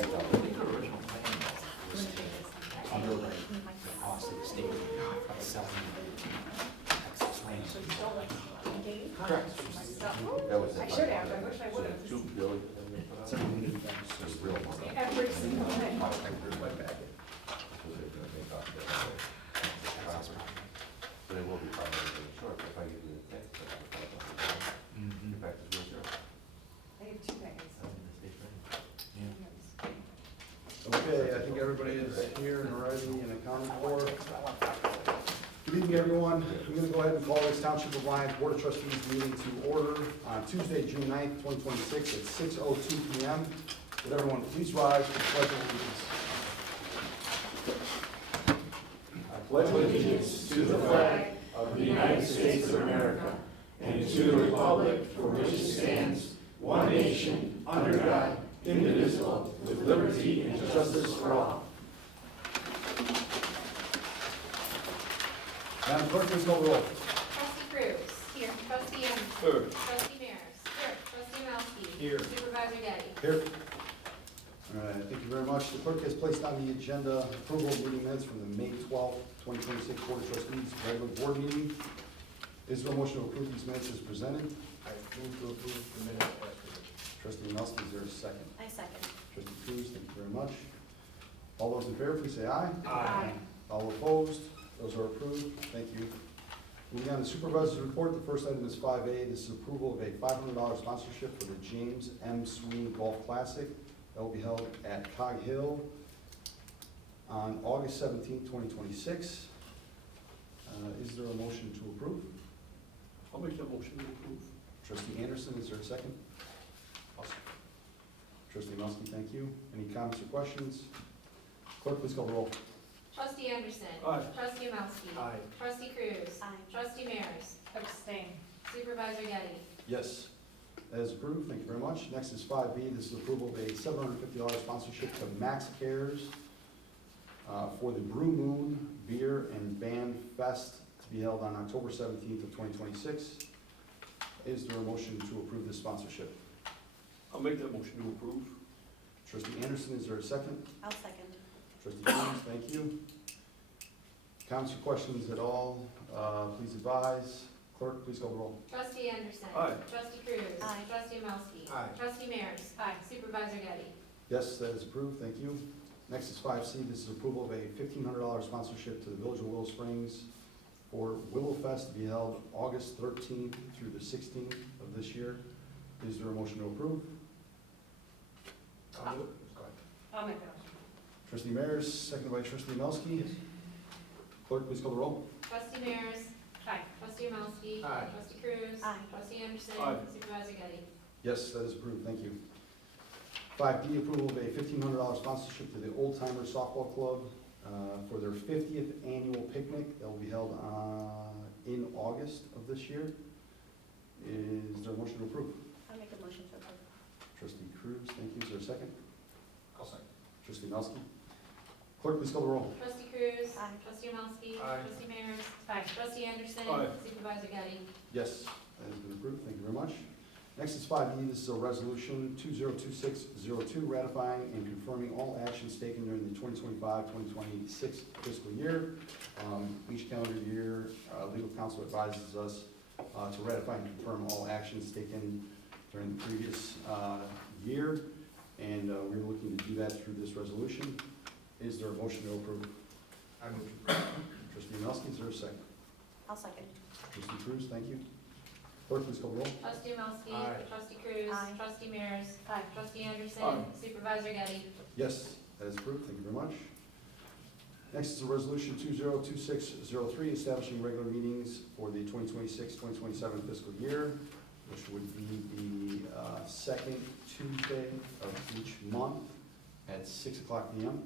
original plan was to underwrite the cost of the state by selling Texas land. Correct. That was I should have, I wish I would have. 2 billion. It's a million bucks. Just real money. Every single thing. But it will be probably really short, if I give you the text, your back is real zero. I have 2 packets. Okay, I think everybody is here and ready and accounted for. Good evening, everyone. I'm going to go ahead and call this Township of Lyons Board of Trustees meeting to order on Tuesday, June 9th, 2026 at 6:02 PM. Would everyone please rise for the Pledge of Allegiance? I pledge allegiance to the flag of the United States of America and to the republic for which it stands, one nation, under God, indivisible, with liberty and justice for all. Madam Clerk, please call the roll. Trustee Cruz. Here. Trustee Anderson. Here. Trustee Mears. Here. Trustee Melski. Here. Supervisor Getty. Here. All right, thank you very much. The clerk has placed on the agenda approval of meeting minutes from the May 12th, 2026 Board of Trustees regular board meeting. Is there a motion to approve these minutes as presented? I move to approve the minutes as presented. Trustee Melski, is there a second? I second. Trustee Cruz, thank you very much. All those in favor, please say aye. Aye. All opposed? Those are approved. Thank you. Moving on to Supervisor's Report, the first item is 5A. This is approval of a $500 sponsorship for the James M. Sweeney Golf Classic. That will be held at Cog Hill on August 17th, 2026. Is there a motion to approve? I'll make the motion to approve. Trustee Anderson, is there a second? Trustee Melski, thank you. Any comments or questions? Clerk, please call the roll. Trustee Anderson. Aye. Trustee Melski. Aye. Trustee Cruz. Aye. Trustee Mears. Abstain. Supervisor Getty. Yes, that is approved. Thank you very much. Next is 5B. This is approval of a $750 sponsorship to Max Cares for the Brew Moon Beer and Band Fest to be held on October 17th of 2026. Is there a motion to approve this sponsorship? I'll make that motion to approve. Trustee Anderson, is there a second? I'll second. Trustee Jones, thank you. Comments or questions at all, please advise. Clerk, please call the roll. Trustee Anderson. Aye. Trustee Cruz. Aye. Trustee Melski. Aye. Trustee Mears. Aye. Supervisor Getty. Yes, that is approved, thank you. Next is 5C, this is approval of a $1,500 sponsorship to the Village of Willow Springs for Willow Fest to be held August 13th through the 16th of this year. Is there a motion to approve? I'll do it. I'll make that. Trustee Mears, seconded by Trustee Melski. Clerk, please call the roll. Trustee Mears. Aye. Trustee Melski. Aye. Trustee Cruz. Aye. Trustee Anderson. Aye. Supervisor Getty. Yes, that is approved, thank you. 5D, approval of a $1,500 sponsorship to the Old Timers Softball Club for their 50th annual picnic that will be held in August of this year. Is there a motion to approve? I'll make a motion to approve. Trustee Cruz, thank you. Is there a second? I'll second. Trustee Melski. Clerk, please call the roll. Trustee Cruz. Aye. Trustee Melski. Aye. Trustee Mears. Aye. Trustee Anderson. Aye. Supervisor Getty. Yes, that has been approved. Thank you very much. Next is 5E. This is a resolution 2026-02 ratifying and confirming all actions taken during the 2025-2026 fiscal year. Each calendar year, legal counsel advises us to ratify and confirm all actions taken during the previous year, and we're looking to do that through this resolution. Is there a motion to approve? I move to approve. Trustee Melski, is there a second? I'll second. Trustee Cruz, thank you. Clerk, please call the roll. Trustee Melski. Aye. Trustee Cruz. Aye. Trustee Mears. Aye. Trustee Anderson. Aye. Supervisor Getty. Yes, that is approved. Thank you very much. Next is a resolution 2026-03 establishing regular meetings for the 2026-2027 fiscal year, which would be the second Tuesday of each month at 6 o'clock p.m.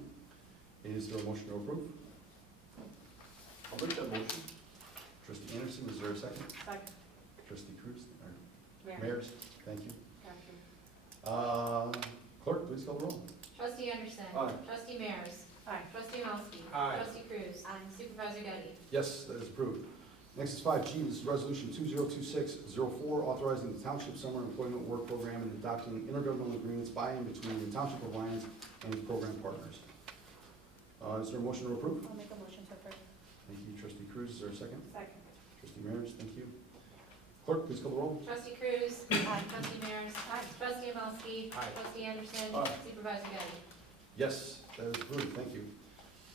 Is there a motion to approve? I'll make that motion. Trustee Anderson, is there a second? Second. Trustee Cruz, or Mayor. Mayors, thank you. Gotcha. Clerk, please call the roll. Trustee Anderson. Aye. Trustee Mears. Aye. Trustee Melski. Aye. Trustee Cruz. Aye. Supervisor Getty. Yes, that is approved. Next is 5G, this is Resolution 2026-04, authorizing the Township Summer Employment Work Program and adopting intergovernmental agreements by and between the Township of Lyons and its program partners. Is there a motion to approve? I'll make a motion to approve. Thank you, Trustee Cruz. Is there a second? Second. Trustee Mears, thank you. Clerk, please call the roll. Trustee Cruz. Aye. Trustee Mears. Trustee Malinsky. Aye. Trustee Anderson. Aye. Supervisor Gotti. Yes, that is approved, thank you.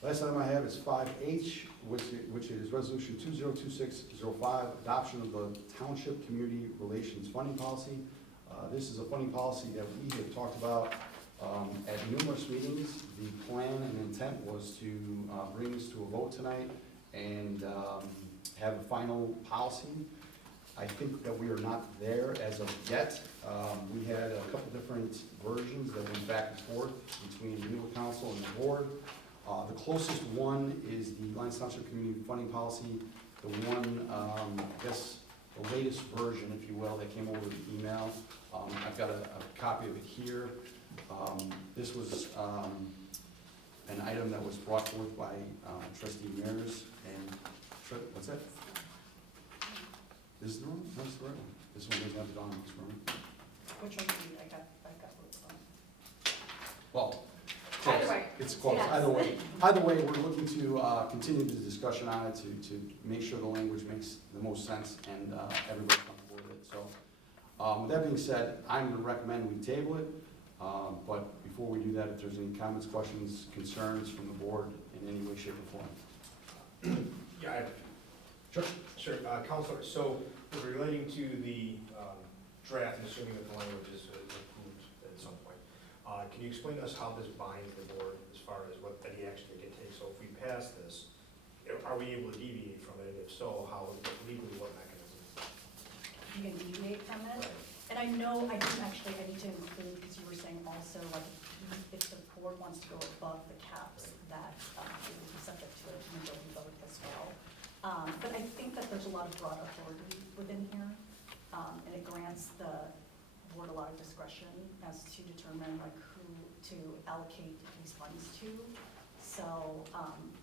Last item I have is 5H, which is Resolution 2026-05, adoption of the Township Community Relations Funding Policy. This is a funding policy that we have talked about at numerous meetings. The plan and intent was to bring this to a vote tonight and have a final policy. I think that we are not there as of yet. We had a couple different versions that went back and forth between legal counsel and the board. The closest one is the Lyons Township Community Funding Policy, the one, I guess, the latest version, if you will, that came over the email. I've got a copy of it here. This was an item that was brought forth by Trustee Mears and, what's that? This is the one? No, it's the right one. This one doesn't have it on this one. Which one do you, I got both of them. Well, Either way. it's close, Yes. either way. Either way, we're looking to continue the discussion on it to make sure the language makes the most sense and everybody's comfortable with it. So, with that being said, I'm going to recommend we table it. But before we do that, if there's any comments, questions, concerns from the board in any way, shape, or form. Yeah, sure, Counselor, so with relating to the draft, and assuming that the language is approved at some point, can you explain to us how this binds the board as far as what any action they can take? So if we pass this, are we able to deviate from it? And if so, how, legally, what mechanism? You can deviate from it. And I know, I didn't actually, I need to include, because you were saying also, like, if the board wants to go above the caps, that it would be subject to a majority vote as well. But I think that there's a lot of broad authority within here, and it grants the board a lot of discretion as to determine like who to allocate these funds to. So,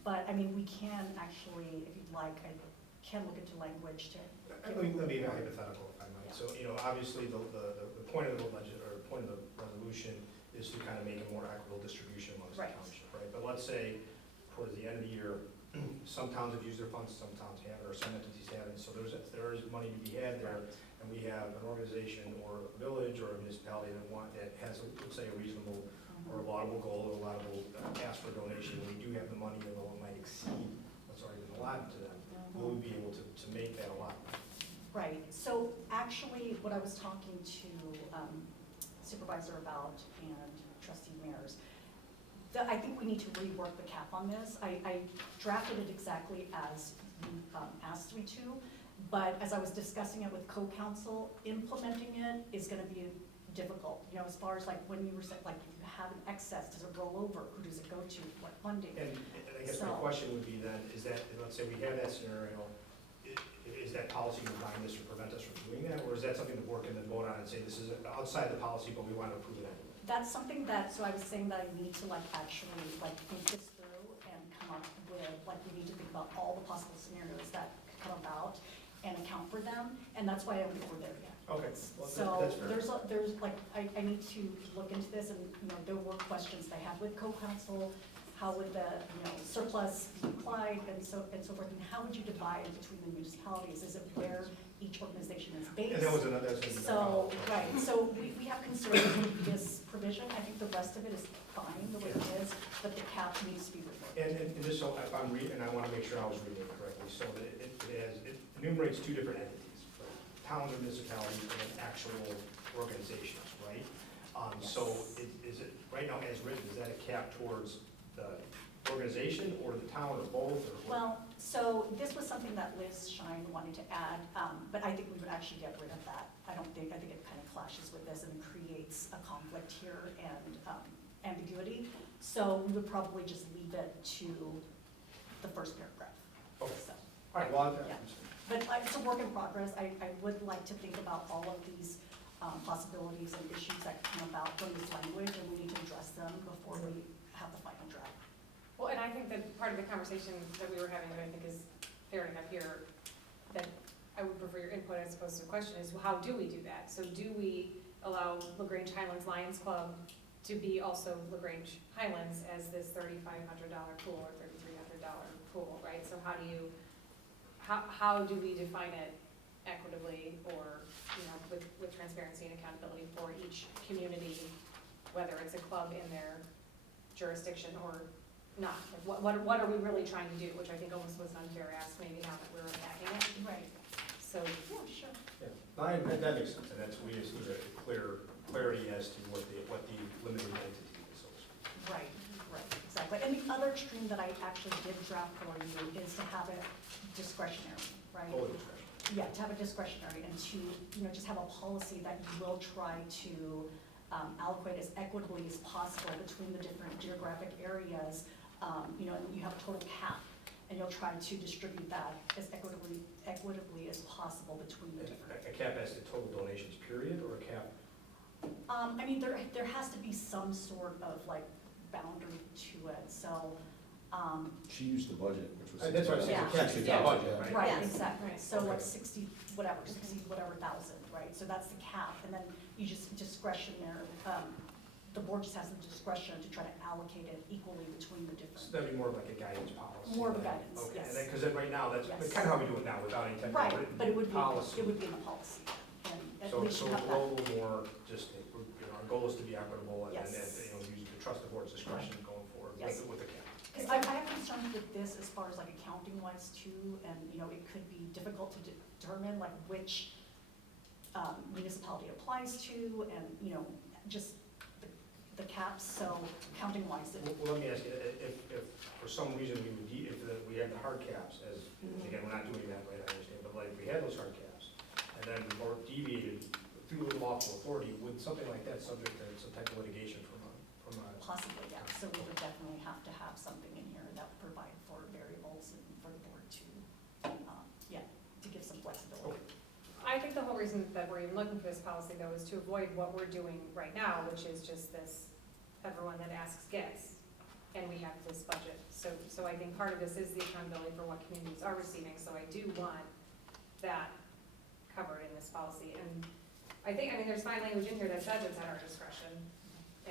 but I mean, we can actually, if you'd like, I can look into language to. Let me be hypothetical, if I might. So, you know, obviously, the point of the budget, or point of the resolution is to kind of make a more equitable distribution amongst the Right. township, right? But let's say, towards the end of the year, some towns have used their funds, some towns haven't, or some entities haven't. So there is money to be had there, and we have an organization or a village or a municipality that has, let's say, a reasonable or a laudable goal, or a laudable ask for a donation. We do have the money, although it might exceed what's already been allotted to them. Will we be able to make that allotment? Right, so actually, what I was talking to Supervisor about and Trustee Mears, I think we need to rework the cap on this. I drafted it exactly as you asked me to, but as I was discussing it with co-counsel, implementing it is gonna be difficult. You know, as far as like when you were saying, like if you have an excess, does it roll over? Who does it go to? What funding? And I guess my So- question would be then, is that, let's say we have that scenario, is that policy going to bind us or prevent us from doing that? Or is that something the board can then vote on and say, this is outside the policy, but we want to approve it anyway? That's something that, so I was saying that I need to like actually like think this through and come up with, like we need to think about all the possible scenarios that could come about and account for them, and that's why I don't think we're there yet. Okay, well, So that's fair. there's like, I need to look into this, and, you know, there were questions I had with co-counsel, how would the, you know, surplus be applied, and so forth, and how would you divide between the municipalities? Is it where each organization is based? And that was another, that's gonna be So, another- right, so we have concerns with this provision. I think the rest of it is fine the way it is, but the cap needs to be removed. And just so if I'm reading, and I want to make sure I was reading it correctly, so that it enumerates two different entities, right? Towns or municipalities and then actual organizations, right? So is it, right now as written, is that a cap towards the organization or the town or both? Or what? Well, so this was something that Liz Shine wanted to add, but I think we would actually get rid of that. I think it kind of clashes with this and creates a conflict here and ambiguity. So we would probably just leave it to the first paragraph. Okay. So, All right, well, Yeah. But it's a work in progress. I would like to think about all of these possibilities and issues that come about from this language, and we need to address them before we have the final draft. Well, and I think that part of the conversation that we were having, that I think is fair enough here, I would prefer your input as opposed to a question, is how do we do that? So do we allow LaGrange Highlands Lions Club to be also LaGrange Highlands as this $3,500 pool or $3,300 pool, right? So how do we define it equitably or, you know, with transparency and accountability for each community, whether it's a club in their jurisdiction or not? Like what are we really trying to do, which I think almost was an unfair ask maybe now that we're attacking it. Right. So, Yeah, sure. That makes sense, and that's, we just need a clarity as to what the limited entity is, so to speak. Right, exactly. And the other extreme that I actually did draft for you is to have it discretionary, right? Full discretion. Yeah, to have it discretionary and to, you know, just have a policy that you will try to allocate as equitably as possible between the different geographic areas, you know, and you have a total cap, and you'll try to distribute that as equitably as possible between the different. A cap as to total donations, period, or a cap? I mean, there has to be some sort of like boundary to it, so, She used the budget, which was. That's what I said, Yeah. a cap is Yeah. a budget, right? right, Yes. exactly, Right. so like Okay. 60 whatever thousand, right? So that's the cap, and then you just discretionary, the board just has the discretion to try to allocate it equally between the So different. that'd be more of like a guidance policy. More of a guidance, Okay, yes. and because right now, that's Yes. kind of how we do it now, without any type of Right, written but it would policy. be in the policy, and at So, least so you have we're a that. little more, just, you know, our goal is to be equitable and, Yes. you know, use the trust the board's discretion going forward Yes. with the cap. Because I have concerns with this as far as like accounting wise too, and, you know, it could be difficult to determine like which municipality it applies to, and, you know, just the caps, so accounting wise, it. Well, let me ask you, if for some reason we would, we had the hard caps, as, again, we're not doing that, right, I understand, but like, if we had those hard caps, and then or deviated through the lawful authority, would something like that subject to some type of litigation from a? Possibly, yeah, so we would definitely have to have something in here that would provide for variables and for the board to, yeah, to give some flexibility. I think the whole reason that we're even looking for this policy though is to avoid what we're doing right now, which is just this, everyone that asks gets, and we have this budget. So I think part of this is the accountability for what communities are receiving, so I do want that covered in this policy. And I think, there's fine language in here that says it's at our discretion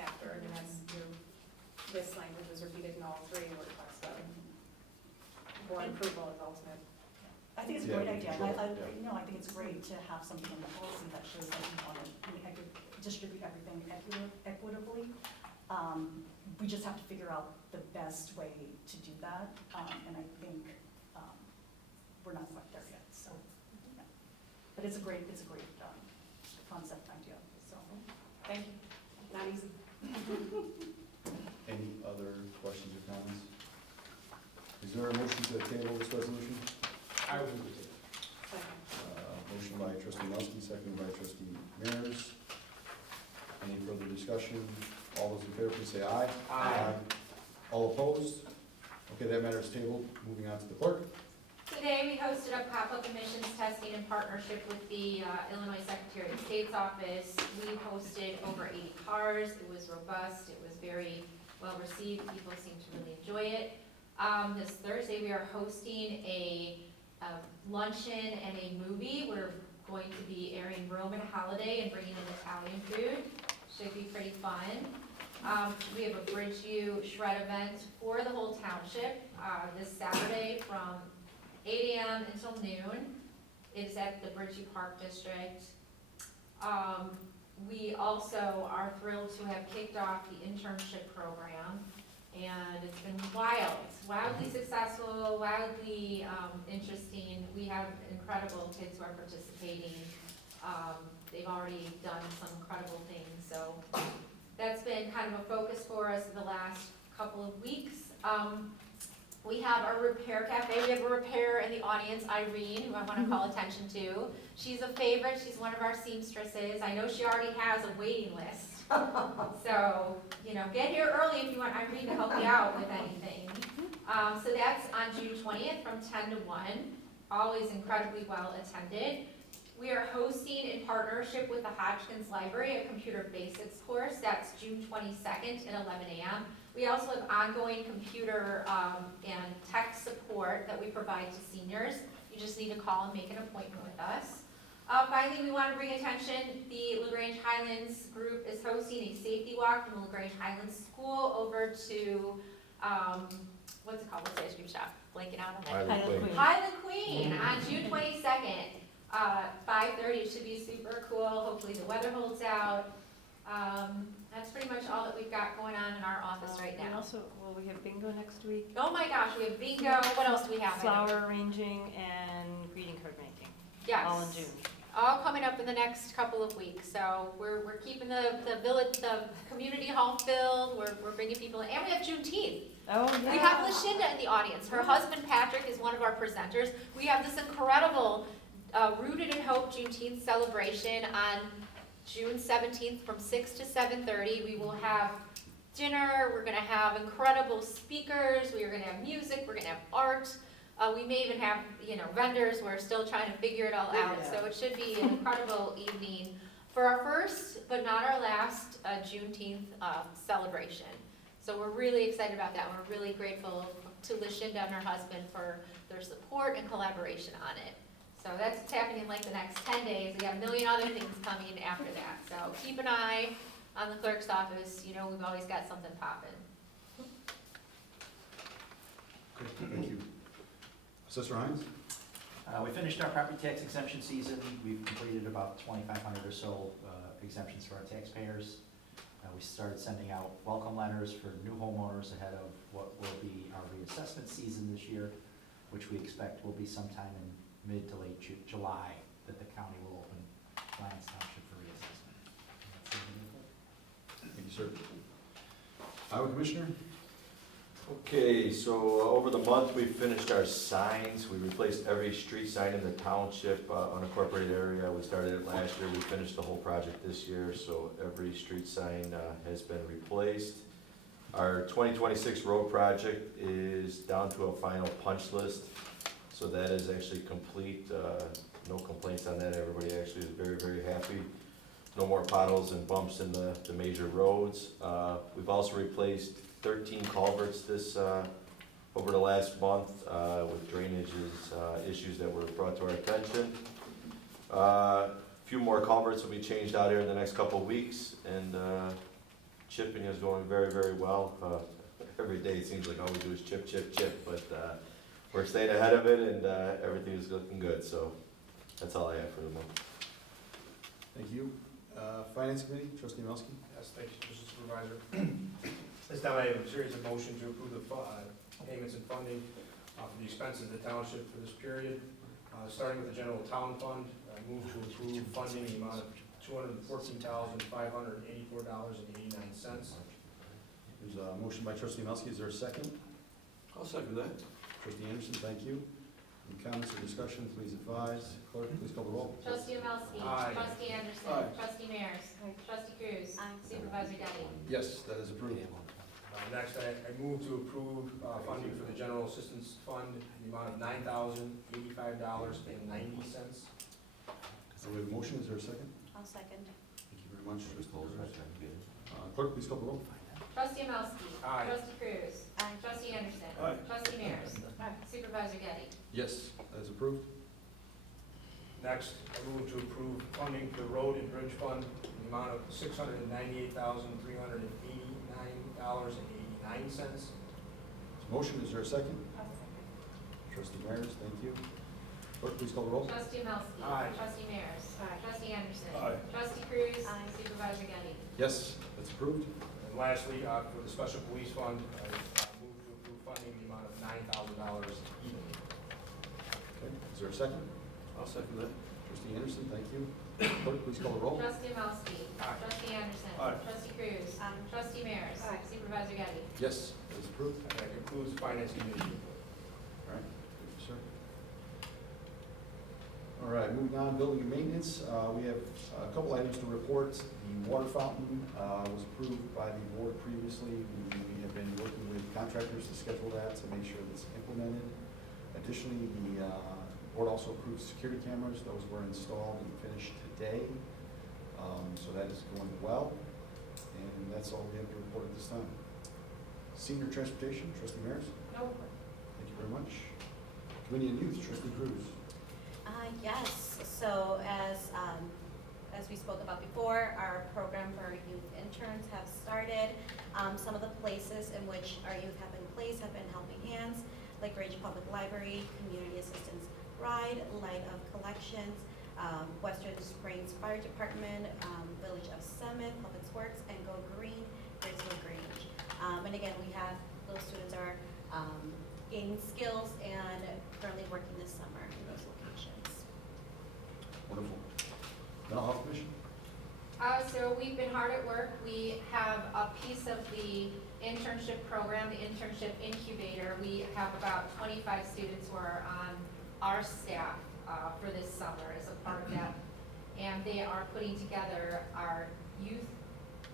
after, and that's this language was repeated in all three where it talks about board approval is ultimate. I think it's a Yeah, great idea, sure, I yeah. no, I think it's great to have something in the policy that shows that you want to distribute everything equitably. We just have to figure out the best way to do that, and I think, we're not quite there yet, so, yeah. But it's a great concept idea, so, Thank you. Not easy. Any other questions or comments? Is there a motion to table this resolution? I would move it. Second. Motion by trustee Melski, seconded by trustee Mears. Any further discussion? All those in favor, please say aye. Aye. All opposed? Okay, that matter is tabled. Moving on to the clerk. Today, we hosted a pop-up emissions testing in partnership with the Illinois Secretary of State's office. We hosted over 80 cars. It was robust. It was very well received. People seemed to really enjoy it. This Thursday, we are hosting a luncheon and a movie. We're going to be airing Roman Holiday and bringing in Italian food. Should be pretty fun. We have a Bridgeview shred event for the whole township this Saturday from 8 a.m. until noon. It is at the Bridgeview Park District. We also are thrilled to have kicked off the internship program, and it's been wildly successful, wildly interesting. We have incredible kids who are participating. They've already done some incredible things, so that's been kind of a focus for us the last couple of weeks. We have our repair cafe. We have a repair in the audience, Irene, who I want to call attention to. She's a favorite. She's one of our seamstresses. I know she already has a waiting list. So, get here early if you want Irene to help you out with anything. So that's on June 20th from 10 to 1. Always incredibly well attended. We are hosting in partnership with the Hodgkins Library a computer basics course. That's June 22nd at 11 a.m. We also have ongoing computer and tech support that we provide to seniors. You just need to call and make an appointment with us. Finally, we want to bring attention, the LaGrange Highlands group is hosting a safety walk from the LaGrange Highlands School over to, what's it called, what's the ice cream shop? Blanking out on that. Highland Queen. Highland Queen on June 22nd, 5:30. It should be super cool. Hopefully the weather holds out. That's pretty much all that we've got going on in our office right And now. also, well, we have bingo next week, Oh my gosh, we have bingo. What else do we have? flower arranging, and greeting card making, Yes. all in June. All coming up in the next couple of weeks. So we're keeping the village, the community hall filled. We're bringing people in. And we have Juneteenth. Oh, yeah. We have Lashinda in the audience. Her husband Patrick is one of our presenters. We have this incredible Rooted in Hope Juneteenth celebration on June 17th from 6 to 7:30. We will have dinner. We're going to have incredible speakers. We are going to have music. We're going to have art. We may even have, vendors. We're still trying to figure it all out. So it should be an incredible evening for our first, but not our last, Juneteenth celebration. So we're really excited about that. We're really grateful to Lashinda and her husband for their support and collaboration on it. So that's happening in like the next 10 days. We got a million other things coming after that. So keep an eye on the clerk's office. We've always got something popping. Okay, thank you. Assessor Hines? We finished our property tax exemption season. We've completed about 2,500 or so exemptions for our taxpayers. We started sending out welcome letters for new homeowners ahead of what will be our reassessment season this year, which we expect will be sometime in mid to late July that the county will open Lyons Township for reassessment. Thank you, sir. Highway Commissioner? Okay, so over the month, we finished our signs. We replaced every street sign in the township, unincorporated area. We started it last year. We finished the whole project this year, so every street sign has been replaced. Our 2026 road project is down to a final punch list, so that is actually complete. No complaints on that. Everybody actually is very, very happy. No more potholes and bumps in the major roads. We've also replaced 13 culverts over the last month with drainages issues that were brought to our attention. A few more culverts will be changed out here in the next couple of weeks, and chipping is going very, very well. Every day it seems like all we do is chip, chip, chip, but we're staying ahead of it, and everything is looking good. So that's all I have for the month. Thank you. Finance Committee, Trustee Melski? Yes, thank you, Mr. Supervisor. This time I have a series of motions to approve the payments and funding for the expenses of the township for this period. Starting with the general town fund, I move to approve funding in the amount of $214,584.89. There's a motion by Trustee Melski. Is there a second? I'll second that. Trustee Anderson, thank you. Any comments or discussion, please advise. Clerk, please call the roll. Trustee Omelski. Aye. Trustee Anderson. Aye. Trustee Mears. Trustee Cruz. Supervisor Getty. Yes, that is approved. Next, I move to approve funding for the general assistance fund in the amount of $9,085.90. So we have a motion. Is there a second? I'll second. Thank you very much, Trustee Holzberg. Clerk, please call the roll. Trustee Omelski. Aye. Trustee Cruz. Trustee Anderson. Aye. Trustee Mears. Supervisor Getty. Yes, that is approved. Next, I move to approve funding for the road and bridge fund in the amount of $698,389.89. Motion, is there a second? Trustee Mears, thank you. Clerk, please call the roll. Trustee Omelski. Aye. Trustee Mears. Trustee Anderson. Aye. Trustee Cruz. Supervisor Getty. Yes, that's approved. And lastly, for the special police fund, I move to approve funding in the amount of $9,000 even. Okay, is there a second? I'll second that. Trustee Anderson, thank you. Clerk, please call the roll. Trustee Omelski. Aye. Trustee Anderson. Aye. Trustee Cruz. Trustee Mears. Supervisor Getty. Yes, that is approved. And that concludes the finance committee report. All right, thank you, sir. All right, moving on, building and maintenance, we have a couple items to report. The water fountain was approved by the board previously. We have been working with contractors to schedule that to make sure that's implemented. Additionally, the board also approved security cameras. Those were installed and finished today. So that is going well. And that's all we have to report at this time. Senior Transportation, Trustee Mears. No. Thank you very much. Committee on Youth, Trustee Cruz. Yes, so as we spoke about before, our program for youth interns have started. Some of the places in which our youth have been placed have been Helping Hands, Lake Ridge Public Library, Community Assistance Ride, Light of Collections, Western Springs Fire Department, Village of Summit, Public Works, and Go Green, Graceland Grange. And again, we have, those students are gaining skills and currently working this summer in those locations. Wonderful. Mental Health Commission? So we've been hard at work. We have a piece of the internship program, the internship incubator. We have about 25 students who are on our staff for this summer as a part of that. And they are putting together our youth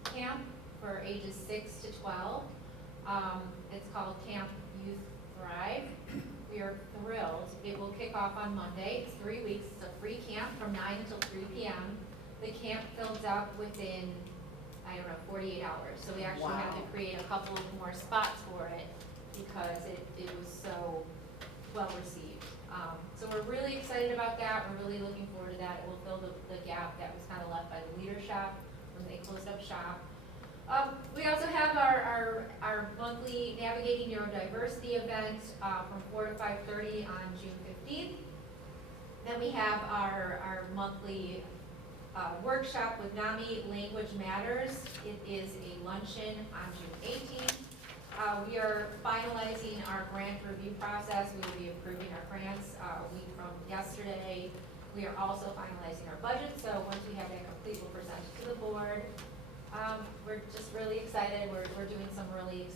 camp for ages 6 to 12. It's called Camp Youth Thrive. We are thrilled. It will kick off on Monday. It's 3 weeks. It's a free camp from 9 until 3 p.m. The camp fills up within, 48 hours. So we actually had to create a couple of more spots for it because it was so well received. So we're really excited about that. We're really looking forward to that. It will fill the gap that was kind of left by the leader shop when they closed up shop. We also have our monthly Navigating Neurodiversity event from 4 to 5:30 on June 15th. Then we have our monthly workshop with NAMI, Language Matters. It is a luncheon on June 18th. We are finalizing our grant review process. We will be approving our grants a week from yesterday. We are also finalizing our budget, so once we have that complete, we'll present it to the board. We're just really excited. We're doing some really exciting